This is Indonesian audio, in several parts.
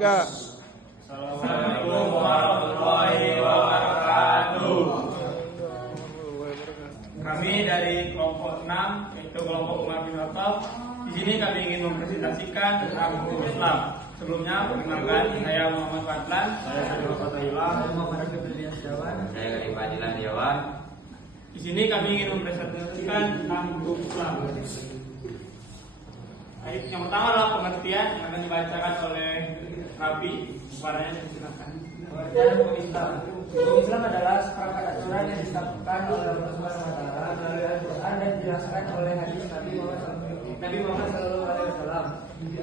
Tiga. Assalamualaikum warahmatullahi wabarakatuh. Kami dari kelompok 6, yaitu kelompok Umar bin Khattab. Di sini kami ingin mempresentasikan tentang hukum Islam. Sebelumnya, perkenalkan, saya Muhammad Fadlan. Saya Sadul Fatahillah. Saya dari Fadilan Jawa. Di sini kami ingin mempresentasikan tentang hukum Islam. Baik, yang pertama adalah pengertian yang akan dibacakan oleh Rabi. Suaranya dipersilakan. Pengertian hukum Islam. Hukum Islam adalah seperangkat aturan yang ditetapkan oleh Allah Subhanahu wa taala melalui Al-Qur'an dan dijelaskan oleh hadis Nabi Muhammad SAW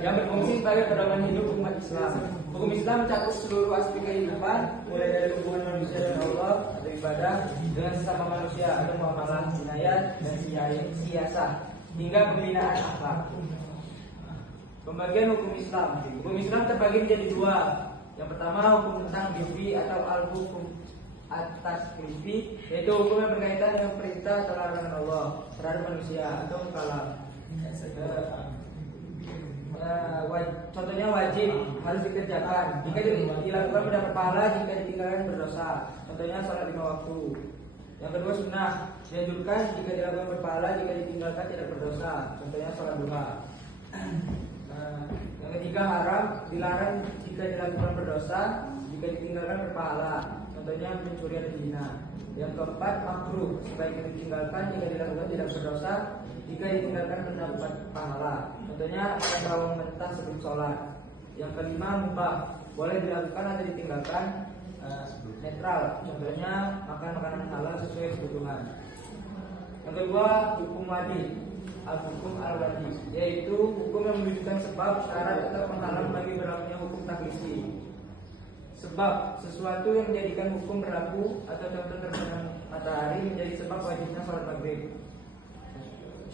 yang berfungsi sebagai pedoman hidup umat Islam. Hukum Islam mencakup seluruh aspek kehidupan, mulai dari hubungan manusia dengan Allah atau ibadah dengan sesama manusia atau muamalah, jinayat dan siasah hingga pembinaan akhlak. Pembagian hukum Islam. Hukum Islam terbagi menjadi dua. Yang pertama hukum tentang bibi atau al-hukum atas bibi, yaitu hukum yang berkaitan dengan perintah atau larangan Allah terhadap manusia atau mukallaf. Contohnya wajib harus dikerjakan. Jika dilakukan mendapat pahala, jika ditinggalkan berdosa. Contohnya salat 5 waktu. Yang kedua sunnah, dianjurkan jika dilakukan berpahala, jika ditinggalkan tidak berdosa. Contohnya salat duha. Yang ketiga haram, dilarang jika dilakukan berdosa, jika ditinggalkan berpahala. Contohnya mencuri atau zina. Yang keempat makruh, sebaiknya ditinggalkan jika dilakukan tidak berdosa, jika ditinggalkan mendapat pahala. Contohnya makan bawang mentah sebelum sholat. Yang kelima mubah, boleh dilakukan atau ditinggalkan, netral. Contohnya makan makanan halal sesuai kebutuhan. Yang kedua hukum wajib. Al-hukum al-wajib, yaitu hukum yang menunjukkan sebab, syarat atau penghalang bagi berlakunya hukum taklisi. Sebab sesuatu yang menjadikan hukum berlaku atau contoh terbenam matahari menjadi sebab wajibnya sholat maghrib.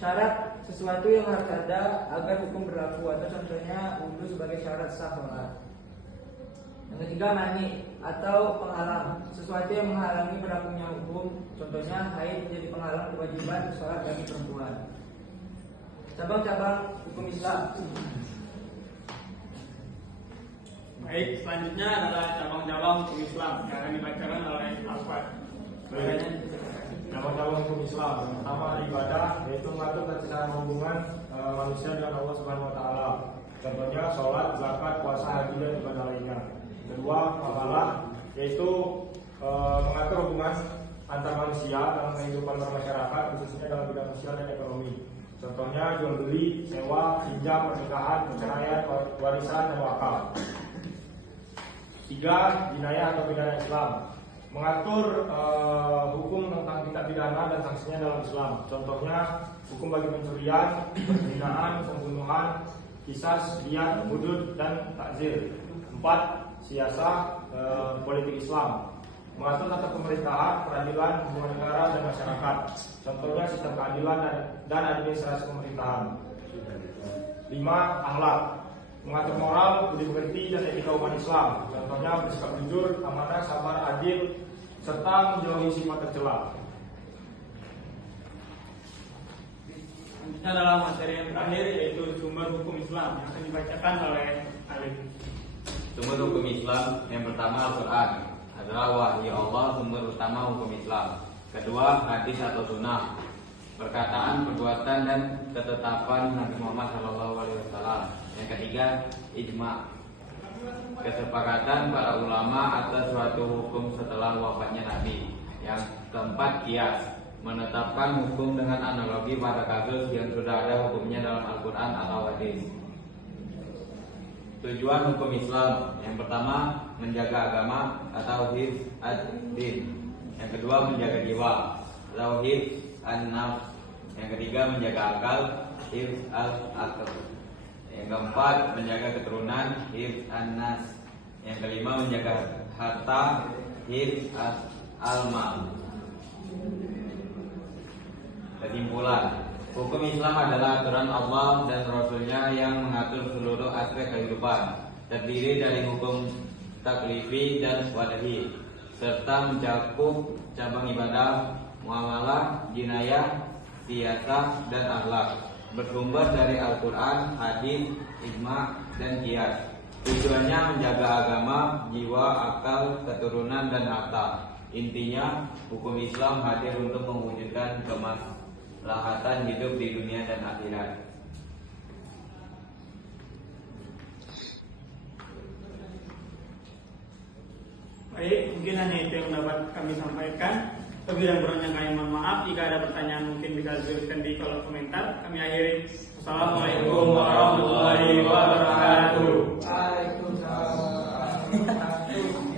Syarat sesuatu yang harus ada agar hukum berlaku atau contohnya wudhu sebagai syarat sah sholat. Yang ketiga mani atau penghalang, sesuatu yang menghalangi berlakunya hukum. Contohnya haid menjadi penghalang kewajiban sholat bagi perempuan. Cabang-cabang hukum Islam. Baik, selanjutnya adalah cabang-cabang hukum Islam yang akan dibacakan oleh Alfad. Cabang-cabang hukum Islam. Yang pertama ibadah, yaitu mengatur tentang hubungan manusia dengan Allah Subhanahu wa taala. Contohnya sholat, zakat, puasa, haji dan ibadah lainnya. Kedua, muamalah, yaitu mengatur hubungan antar manusia dalam kehidupan bermasyarakat, khususnya dalam bidang sosial dan ekonomi. Contohnya jual beli, sewa, pinjam, pernikahan, perceraian, warisan dan wakaf. Tiga, jinayah atau pidana Islam, mengatur hukum tentang tindak pidana dan sanksinya dalam Islam. Contohnya hukum bagi pencurian, penghinaan, pembunuhan, qisas, diyat, hudud dan takzir. Empat, siasah politik Islam, mengatur tata pemerintahan, peradilan, hubungan negara dan masyarakat. Contohnya sistem keadilan dan administrasi pemerintahan. 5. Akhlak, mengatur moral, budi pekerti dan etika umat Islam. Contohnya bersikap jujur, amanah, sabar, adil, serta menjauhi sifat tercela. Selanjutnya adalah materi yang terakhir, yaitu sumber hukum Islam yang akan dibacakan oleh Alif. Sumber hukum Islam yang pertama Al-Quran adalah wahyu Allah, sumber utama hukum Islam. Kedua, hadis atau sunnah, perkataan, perbuatan dan ketetapan Nabi Muhammad SAW. Yang ketiga, ijma, kesepakatan para ulama atas suatu hukum setelah wafatnya Nabi. Yang keempat, qiyas, menetapkan hukum dengan analogi pada kasus yang sudah ada hukumnya dalam Al-Quran atau hadis. Tujuan hukum Islam yang pertama menjaga agama atau hifz ad-din. Yang kedua menjaga jiwa atau hifz an-nafs. Yang ketiga menjaga akal, hifz al-aql. Yang keempat menjaga keturunan, hifz an-nas. Yang kelima menjaga harta, hifz al-mal. Kesimpulan, hukum Islam adalah aturan Allah dan Rasulnya yang mengatur seluruh aspek kehidupan, terdiri dari hukum taklifi dan wadahi, serta mencakup cabang ibadah, muamalah, jinayah, siasah, dan akhlak. Bersumber dari Al-Quran, hadis, ijma, dan qiyas. Tujuannya menjaga agama, jiwa, akal, keturunan, dan harta. Intinya, hukum Islam hadir untuk mewujudkan kemaslahatan hidup di dunia dan akhirat. Baik, mungkin hanya itu yang dapat kami sampaikan. Lebih dan kurangnya kami mohon maaf. Jika ada pertanyaan mungkin bisa dituliskan di kolom komentar. Kami akhiri. Wassalamualaikum warahmatullahi wabarakatuh.